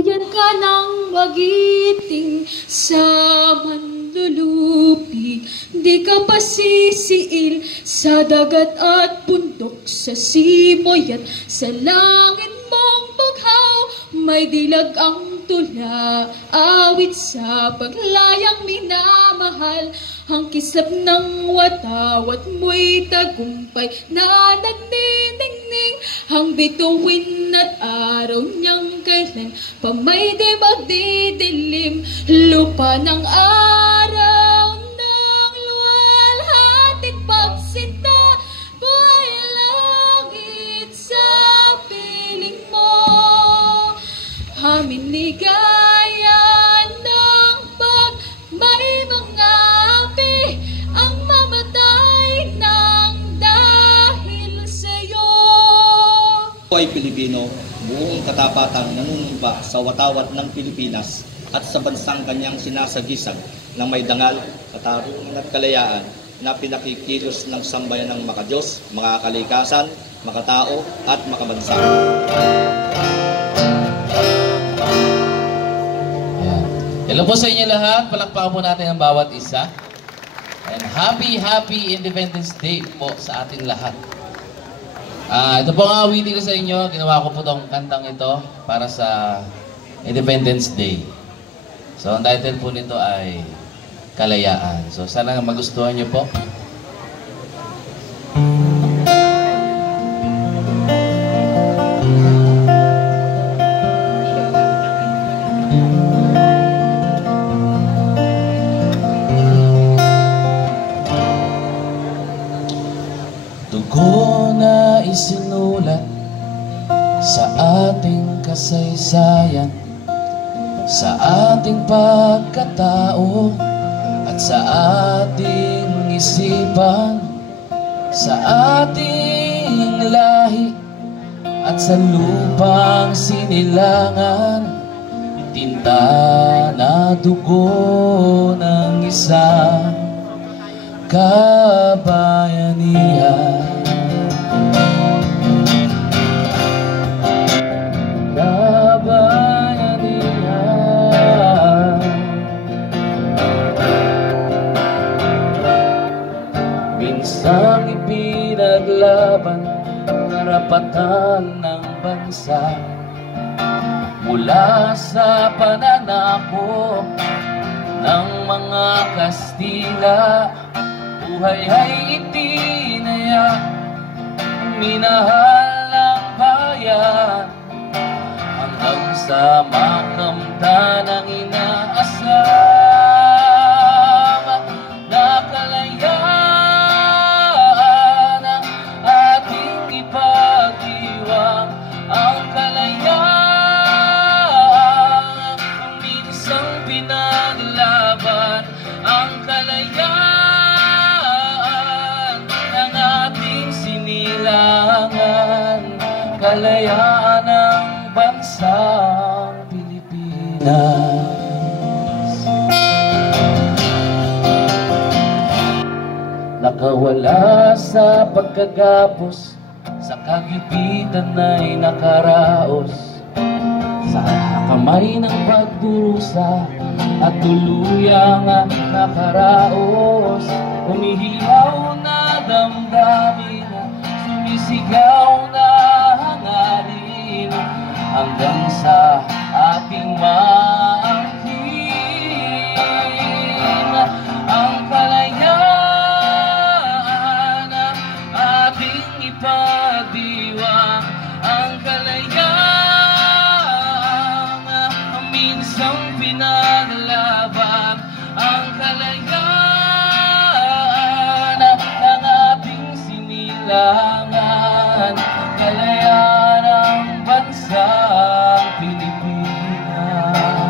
Tuluyan ka ng magiting sa manlulupi. Di ka pasisiil sa dagat at bundok, sa simoy at sa langit mong bughaw. May dilag ang tula, awit sa paglayang minamahal. Ang kislap ng watawat mo'y tagumpay na nagniningning. Ang bituin at araw niyang kailan pa may di magdidilim. Lupa ng araw ng luwalhating pagsinta, buhay langit sa piling mo. Amin ligaya ng pag may mga api ang mamatay ng dahil sa'yo. Ako ay Pilipino, buong katapatang nanunumpa sa watawat ng Pilipinas at sa bansang kanyang sinasagisag ng may dangal, katarungan at kalayaan na pinakikilos ng sambayan ng makadiyos, makakalikasan, makatao at makabansa. Hello po sa inyo lahat. Palakpakan po natin ang bawat isa. And happy Independence Day po sa ating lahat. Ito po ang awitin ko sa inyo. Ginawa ko po itong kantang ito para sa Independence Day. So, ang title po nito ay Kalayaan. So, sana magustuhan nyo po. Dugo na isinulat sa ating kasaysayan, sa ating pagkatao at sa ating isipan, sa ating lahi at sa lupang sinilangan. Tinta na dugo ng isang kabayanihan. Minsang ipinaglaban ang karapatan ng bansa mula sa pananakop ng mga Kastila. Buhay ay itinaya, minahal ng bayan, hanggang sa makamtan ang inaasam na kalayaan ang ating ipagdiwang. Ang kalayaan ang minsang pinaglaban, ang kalayaan ng ating sinilangan, kalayaan ng bansang Pilipinas. Nakawala sa pagkagapos, sa kagipitan ay nakaraos, sa kamay ng pagdurusa at tuluyang nakaraos. Umihiyaw na damdamin, sumisigaw na hangarin, hanggang sa ating maangkin ang kalayaan ating ipagdiwang. Ang kalayaan ang minsang pinaglaban, ang kalayaan ng ating sinilangan, kalayaan ng bansang Pilipinas.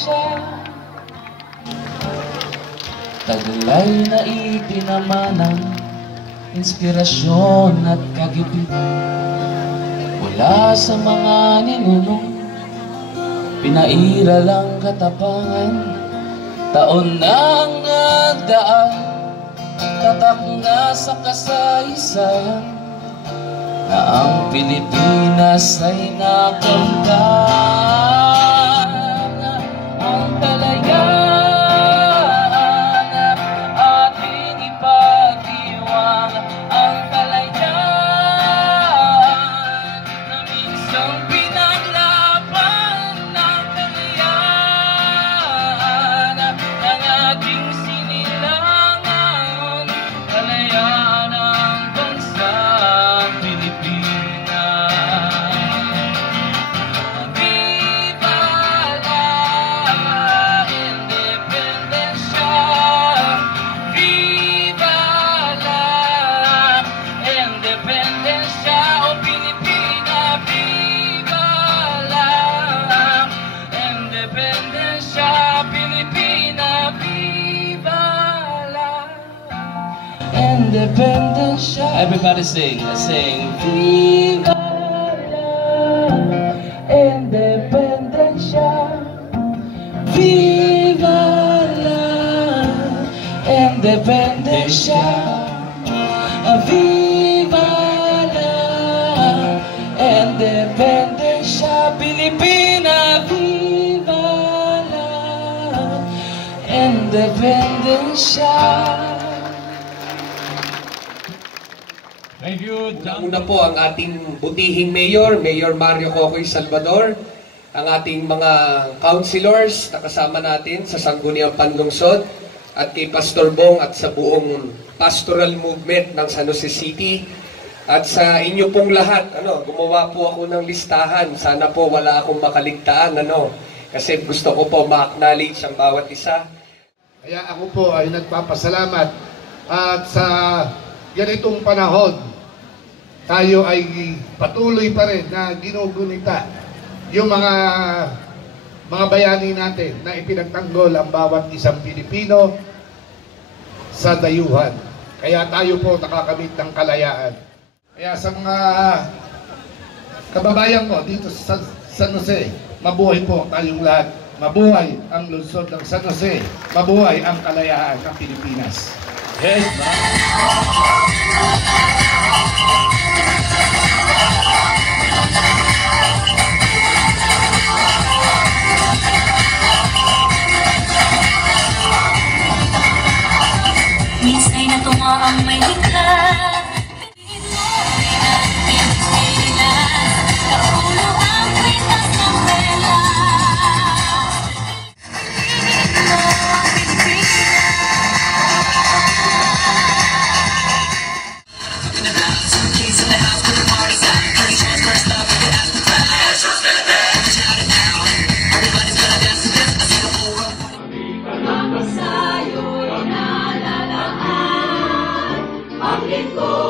siya. Taglay na itinama ng inspirasyon at kagipit mula sa mga ninunong, pinairal ang katapangan. Taon nang nagdaan, tatak na sa kasaysayan, na ang Pilipinas ay nakamtan. Ang kalayaan ating ipagdiwang, ang kalayaan na minsang pinaglaban ng kalayaan ng ating sinilangan, kalayaan ng bansang Pilipinas. Viva la independencia! Viva la independencia! O Pilipina, viva la independencia! Pilipina, viva la independencia! Everybody sing, sing. Viva la independencia! Viva la independencia! Viva la independencia! Pilipina, viva la independencia! Thank you. Una po ang ating butihing mayor, Mayor Mario Cocoy Salvador, ang ating mga councilors na kasama natin sa Sangguniang Panlungsod, at kay Pastor Bong at sa buong pastoral movement ng San Jose City. At sa inyo pong lahat, gumawa po ako ng listahan. Sana po wala akong makaligtaan, kasi gusto ko po ma-acknowledge ang bawat isa. Kaya ako po ay nagpapasalamat, at sa ganitong panahon, tayo ay patuloy pa rin na ginugunita yung mga bayani natin na ipinagtanggol ang bawat isang Pilipino sa dayuhan. Kaya tayo po nakakamit ng kalayaan. Kaya sa mga kababayan ko dito sa San Jose, mabuhay po tayong lahat. Mabuhay ang lungsod ng San Jose. Mabuhay ang kalayaan ng Pilipinas. Yes, Minsan na tumaang may hika, kapulo ang kwitas ng wela. Sa'yo'y nalalaan ang lingkod.